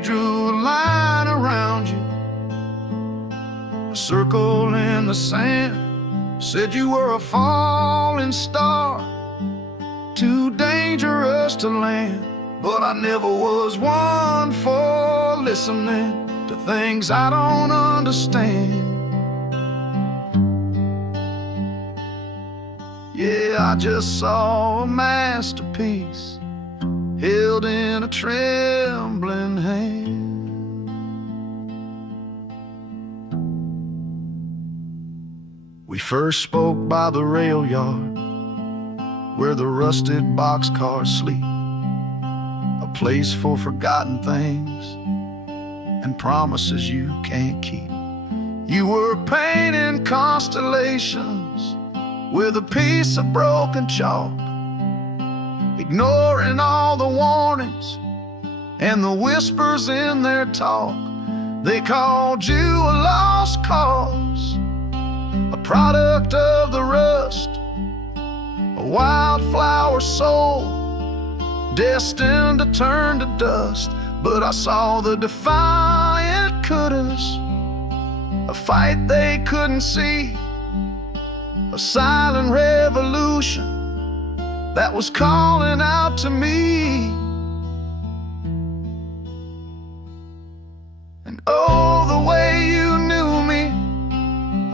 drew a line around you, a circle in the sand, said you were a falling star, too dangerous to land. But I never was one for listening to things I don't understand. Yeah, I just saw a masterpiece held in a trembling hand. We first spoke by the rail yard, where the rusted boxcars sleep, a place for forgotten things and promises you can't keep. You were painting constellations with a piece of broken chalk, ignoring all the warnings and the whispers in their talk. They called you a lost cause, a product of the rust, a wildflower soul destined to turn to dust. But I saw the defiant couldas, a fight they couldn't see, a silent revolution that was calling out to me. And oh, the way you knew me,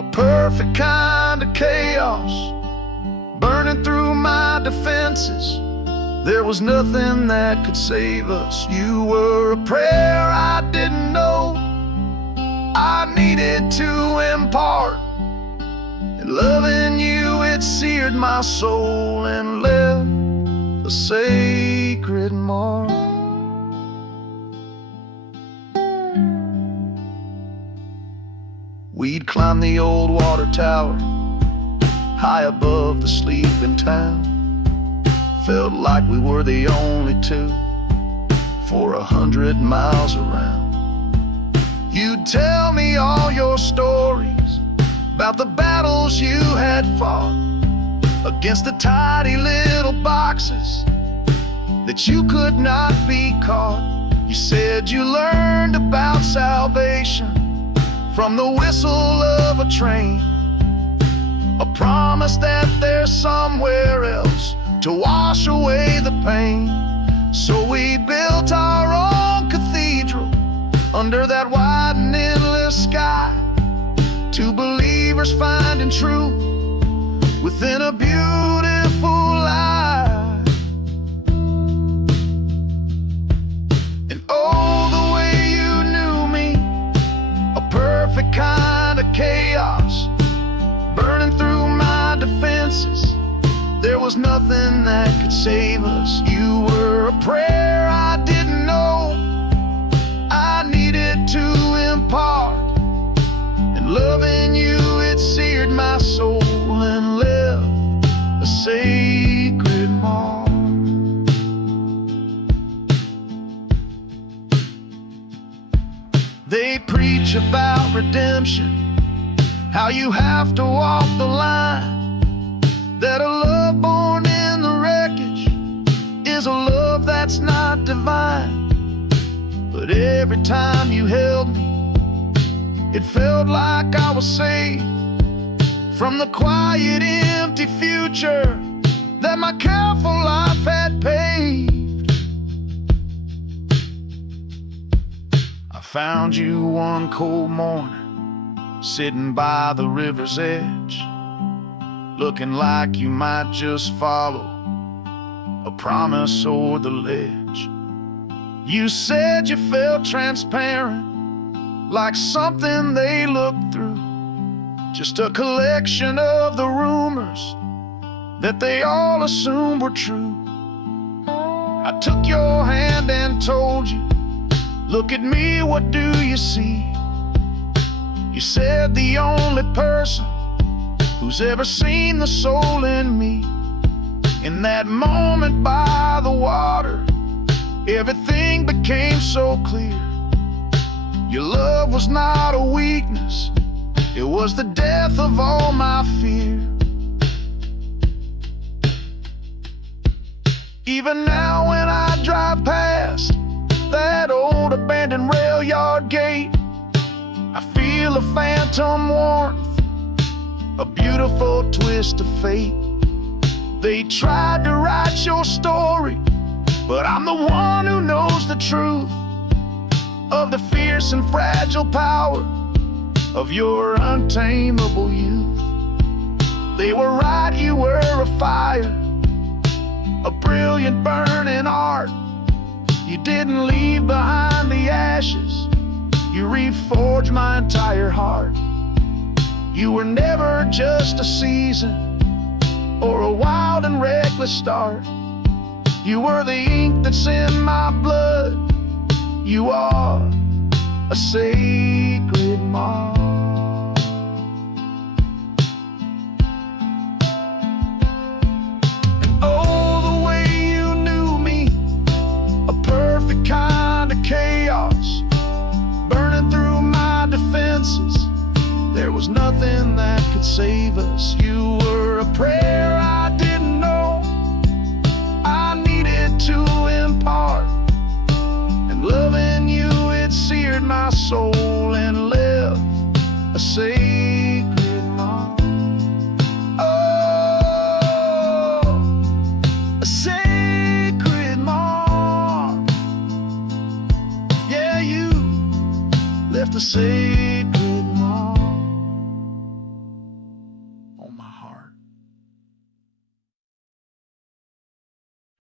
a perfect kind of chaos, burning through my defenses. There was nothing that could save us. You were a prayer I didn't know I needed to impart. And loving you, it seared my soul and left a sacred mark. We'd climb the old water tower high above the sleeping town. Felt like we were the only two for 100 miles around. You'd tell me all your stories about the battles you had fought against the tidy little boxes that you could not be caught. You said you learned about salvation from the whistle of a train, a promise that there's somewhere else to wash away the pain. So we built our own cathedral under that wide and endless sky, two believers finding truth within a beautiful lie. And oh, the way you knew me, a perfect kind of chaos, burning through my defenses. There was nothing that could save us. You were a prayer I didn't know I needed to impart. And loving you, it seared my soul and left a sacred mark. They preach about redemption, how you have to walk the line, that a love born in the wreckage is a love that's not divine. But every time you held me, it felt like I was saved from the quiet, empty future that my careful life had paved. I found you one cold morning, sitting by the river's edge, looking like you might just follow a promise o'er the ledge. You said you felt transparent, like something they looked through, just a collection of the rumors that they all assumed were true. I took your hand and told you, look at me, what do you see? You said the only person who's ever seen the soul in me. In that moment by the water, everything became so clear. Your love was not a weakness, it was the death of all my fear. Even now when I drive past that old abandoned rail yard gate, I feel a phantom warmth, a beautiful twist of fate. They tried to write your story, but I'm the one who knows the truth of the fierce and fragile power of your untamable youth. They were right, you were a fire, a brilliant burning art. You didn't leave behind the ashes, you reforged my entire heart. You were never just a season or a wild and reckless start. You were the ink that's in my blood. You are a sacred mark. And oh, the way you knew me, a perfect kind of chaos, burning through my defenses. There was nothing that could save us. You were a prayer I didn't know I needed to impart. And loving you, it seared my soul and left a sacred mark. Oh, a sacred mark. Yeah, you left a sacred